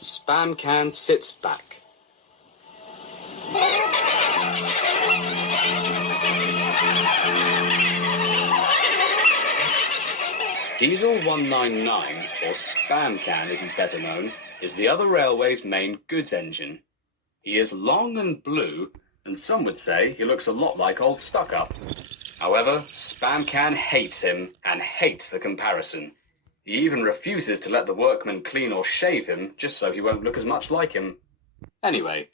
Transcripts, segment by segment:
Spamcam sits back. Diesel 199, or Spamcam as he's better known, is the other railway's main goods engine. He is long and blue, and some would say he looks a lot like old Stuck-Up. However, Spamcam hates him and hates the comparison. He even refuses to let the workmen clean or shave him just so he won't look as much like him. Anyway,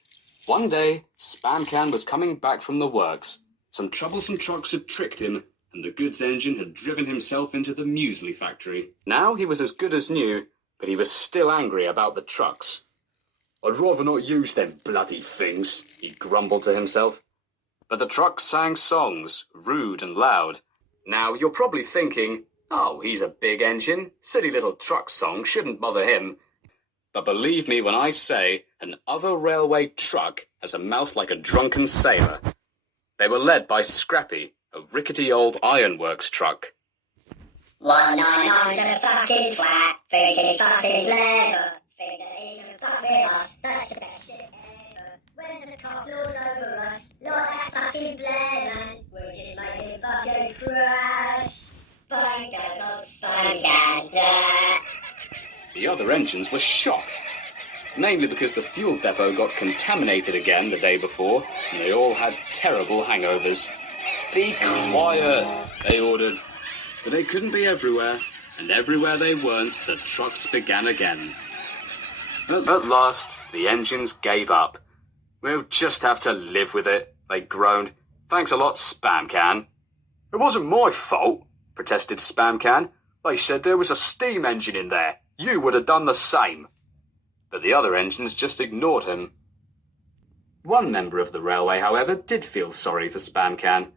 one day, Spamcam was coming back from the works. Some troublesome trucks had tricked him, and the goods engine had driven himself into the muesli factory. Now he was as good as new, but he was still angry about the trucks. "I'd rather not use them bloody things," he grumbled to himself. But the trucks sang songs, rude and loud. Now, you're probably thinking, oh, he's a big engine. Silly little truck song shouldn't bother him. But believe me when I say an other railway truck has a mouth like a drunken sailor. They were led by Scrappy, a rickety old ironworks truck. 199's a fucking twat, thinks he fucking clever, think that he can fuck with us, that's the best shit ever. When the cop lords over us, like that fucking Blairman, we're just making fucking crash. Bang goes on Spamcam that. The other engines were shocked, mainly because the fuel depot got contaminated again the day before, and they all had terrible hangovers. "Be quiet," they ordered. But they couldn't be everywhere, and everywhere they weren't, the trucks began again. At last, the engines gave up. "We'll just have to live with it," they groaned. "Thanks a lot, Spamcam." "It wasn't my fault," protested Spamcam. "They said there was a steam engine in there. You would have done the same." But the other engines just ignored him. One member of the railway, however, did feel sorry for Spamcam.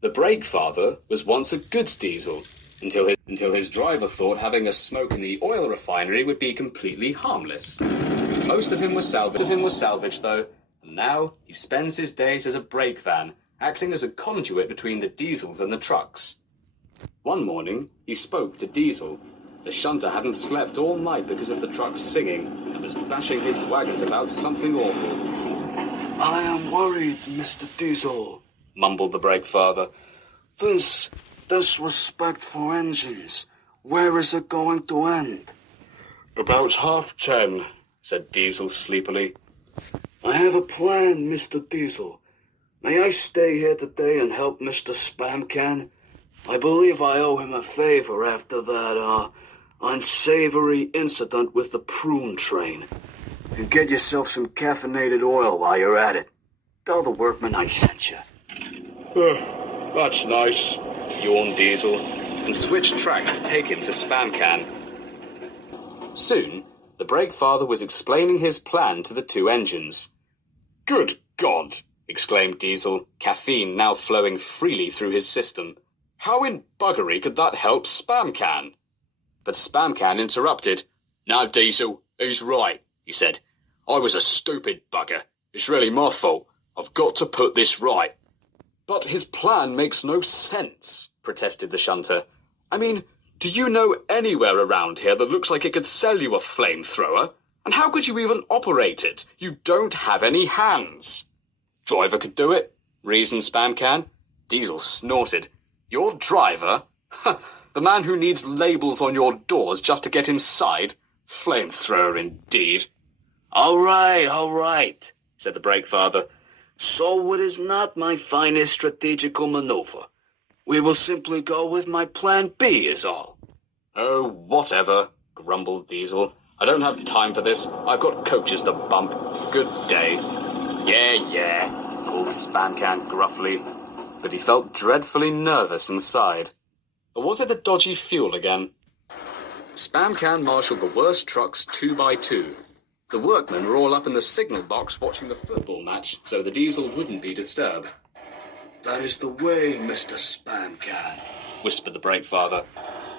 The brake father was once a goods diesel, until his driver thought having a smoke in the oil refinery would be completely harmless. Most of him was salvaged though, and now he spends his days as a brake van, acting as a conduit between the diesels and the trucks. One morning, he spoke to Diesel. The shunter hadn't slept all night because of the trucks singing, and was bashing his wagons about something awful. "I am worried, Mr. Diesel," mumbled the brake father. This disrespect for engines, where is it going to end?" "About 10:30, said Diesel sleepily. "I have a plan, Mr. Diesel. May I stay here today and help Mr. Spamcam? I believe I owe him a favor after that, unsavory incident with the prune train. And get yourself some caffeinated oil while you're at it. Tell the workmen I sent you." That's nice, yawned Diesel, and switched track to take him to Spamcam. Soon, the brake father was explaining his plan to the two engines. "Good God!" exclaimed Diesel, caffeine now flowing freely through his system. "How in buggery could that help Spamcam?" But Spamcam interrupted. "No, Diesel, he's right," he said. "I was a stupid bugger. It's really my fault. I've got to put this right." "But his plan makes no sense," protested the shunter. "I mean, do you know anywhere around here that looks like it could sell you a flamethrower? And how could you even operate it? You don't have any hands." "Driver could do it," reasoned Spamcam. Diesel snorted. "Your driver? The man who needs labels on your doors just to get inside? Flamethrower indeed." All right, said the brake father. "So it is not my finest strategical maneuver. We will simply go with my plan B is all." "Oh, whatever," grumbled Diesel. "I don't have time for this. I've got coaches to bump. Good day." Yeah, called Spamcam gruffly, but he felt dreadfully nervous inside. Or was it the dodgy fuel again? Spamcam marshalled the worst trucks 2 by 2. The workmen were all up in the signal box watching the football match, so the Diesel wouldn't be disturbed. "That is the way, Mr. Spamcam," whispered the brake father.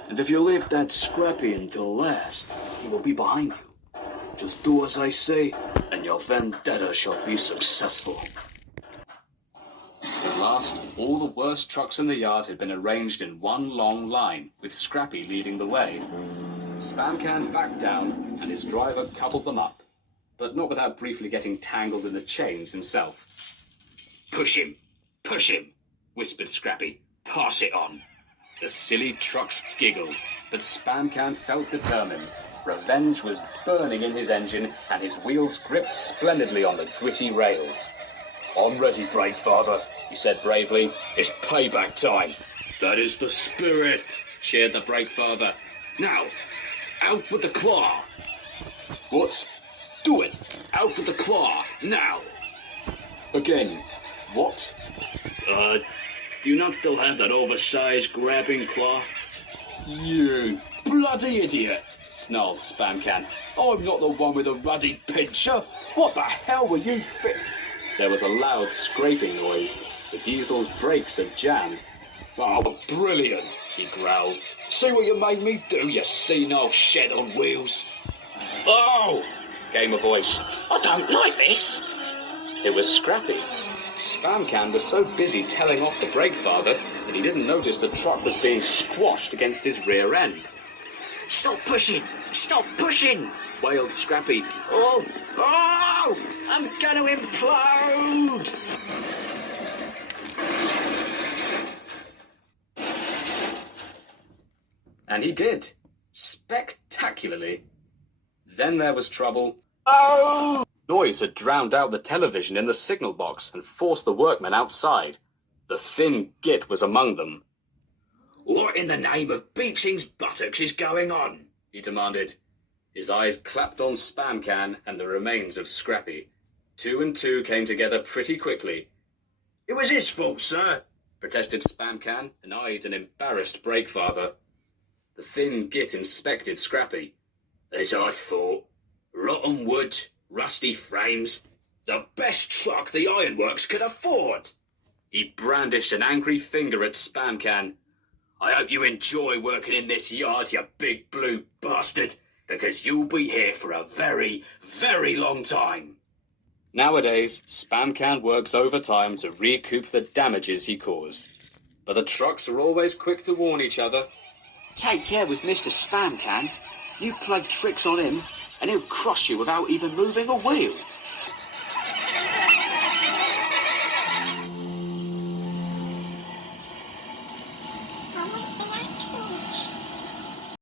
"And if you leave that Scrappy until last, he will be behind you. Just do as I say, and your vendetta shall be successful." At last, all the worst trucks in the yard had been arranged in one long line, with Scrappy leading the way. Spamcam backed down, and his driver coupled them up, but not without briefly getting tangled in the chains himself. Push him, whispered Scrappy. Pass it on. The silly trucks giggled, but Spamcam felt determined. Revenge was burning in his engine, and his wheels gripped splendidly on the gritty rails. I'm ready, brake father, he said bravely. It's payback time. That is the spirit, cheered the brake father. Now, out with the claw. What? Do it. Out with the claw, now. Again. What? Do you not still have that oversized grabbing claw? You bloody idiot, snarled Spamcam. I'm not the one with a ruddy pincher. What the hell were you There was a loud scraping noise. The diesel's brakes had jammed. Oh, brilliant, he growled. See what you made me do, you senile shed on wheels. Oh, came a voice. I don't like this. It was Scrappy. Spamcam was so busy telling off the brake father that he didn't notice the truck was being squashed against his rear end. Stop pushing! Stop pushing! Wailed Scrappy. Oh! I'm going to implode! And he did. Spectacularly. Then there was trouble. Oh! Noise had drowned out the television in the signal box and forced the workmen outside. The thin git was among them. What in the name of Beeching's buttocks is going on? He demanded. His eyes clapped on Spamcam and the remains of Scrappy. 2 and 2 came together pretty quickly. It was his fault, sir, protested Spamcam and eyed an embarrassed brake father. The thin git inspected Scrappy. As I thought. Rotten wood, rusty frames. The best truck the ironworks could afford. He brandished an angry finger at Spamcam. I hope you enjoy working in this yard, you big blue bastard, because you'll be here for a very, very long time. Nowadays, Spamcam works overtime to recoup the damages he caused. But the trucks are always quick to warn each other. Take care with Mr. Spamcam. You play tricks on him, and he'll crush you without even moving a wheel.